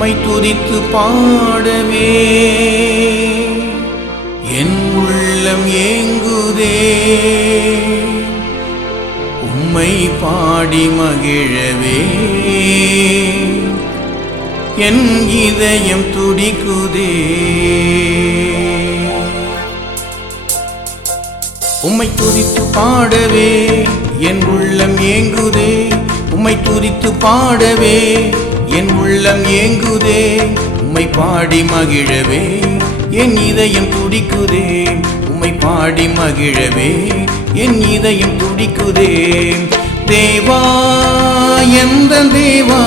உம்மை துதித்து பாடவே. என் உள்ளம் ஏங்குதே. உம்மை பாடி மகிழவே. என் இதயம் துடிக்குதே. உம்மை துதித்து பாடவே. என் உள்ளம் ஏங்குதே. உம்மை துதித்து பாடவே. என் உள்ளம் ஏங்குதே உம்மை பாடி மகிழவே. என் இதயம் துடிக்குதே உம்மை பாடி மகிழவே. என் இதயம் துடிக்குதே. தேவா எந்த தேவா?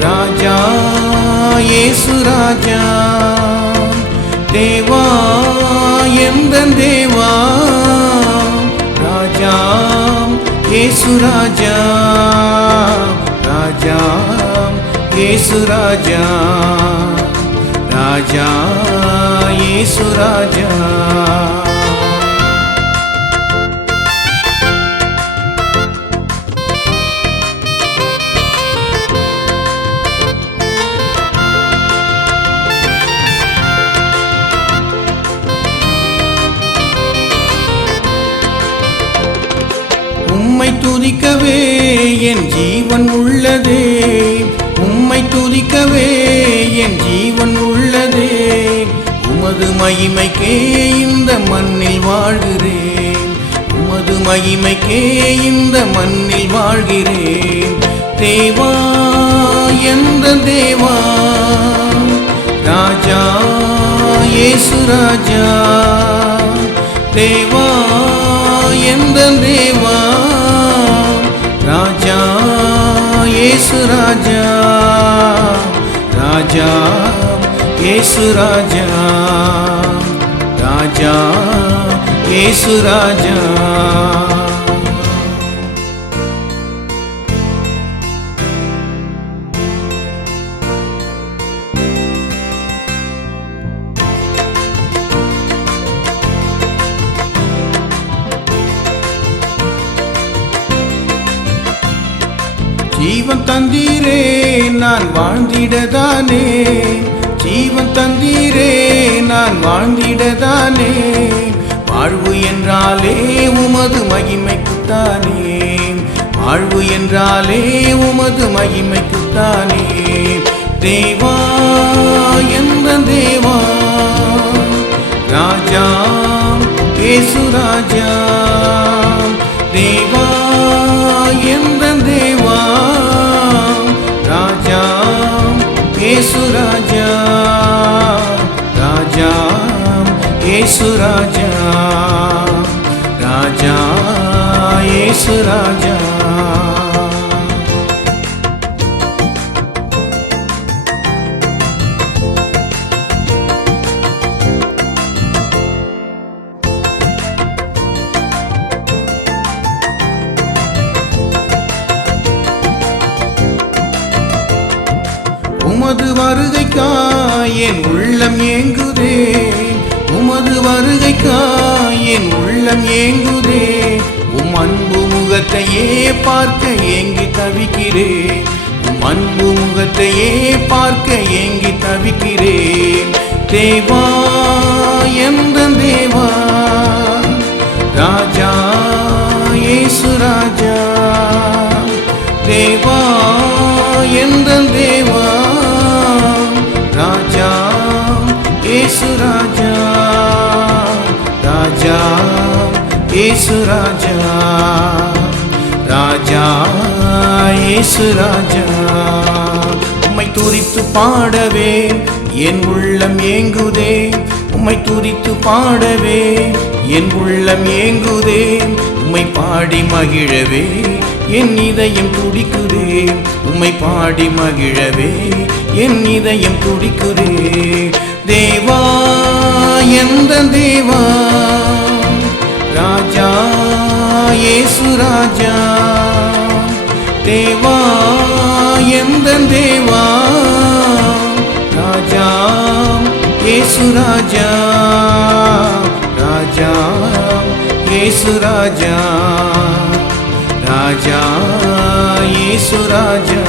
ராஜா ஏசு ராஜா. தேவா எந்த தேவா? ராஜா ஏசு ராஜா. இயேசு ராஜா. ராஜா இயேசு ராஜா. உம்மை துதிக்கவே என் ஜீவன் உள்ளதே. துதிக்கவே என் ஜீவன் உள்ளதே. உமது மகிமைக்கே இந்த மண்ணில் வாழ்கிறேன். உமது மகிமைக்கே இந்த மண்ணில் வாழ்கிறேன். தேவா எந்த தேவா? ராஜா ஏசு ராஜா. தேவா எந்த தேவா? ராஜா ஏசு ராஜா. ராஜா ஏசு ராஜா ராஜா ஏசு ராஜா ஜீவன் தந்தீரே நான் வாழ்ந்திடதானே. ஜீவன் தந்தீரே நான் வாழ்ந்திடதானே. வாழ்வு என்றாலே உமது மகிமைக்குத்தானே வாழ்வு என்றாலே உமது மகிமைக்குத்தானே தேவா எந்த தேவா? ராஜா ஏசு ராஜா. ஏசு ராஜா ராஜா ஏசு ராஜா. உமது வருகைக்கா என் உள்ளம் ஏங்குதே. உமது வருகைக்காய் என் உள்ளம் ஏங்குதே. உம் அன்பு முகத்தையே பார்க்க ஏங்கி தவிக்கிறேன் உம் அன்பு முகத்தையே பார்க்க ஏங்கி தவிக்கிறேன் தேவா எந்த தேவா. ராஜா ஏசு ராஜா. தேவா எந்த தேவா ஏசு ராஜா. ராஜா ஏசு ராஜா. உம்மை துதித்து பாடவே என் உள்ளம் ஏங்குதே. உம்மை துதித்து பாடவே என் உள்ளம் ஏங்குதே. உம்மை பாடி மகிழவே என் இதயம் துடிக்குதே. உம்மை பாடி மகிழவே என் இதயம் துடிக்குதே. தேவா எந்த தேவா ராஜா இயேசு ராஜா. தேவா எந்த தேவா? ராஜா இயேசு ராஜா. ராஜா இயேசு ராஜா. ராஜா இயேசு ராஜா.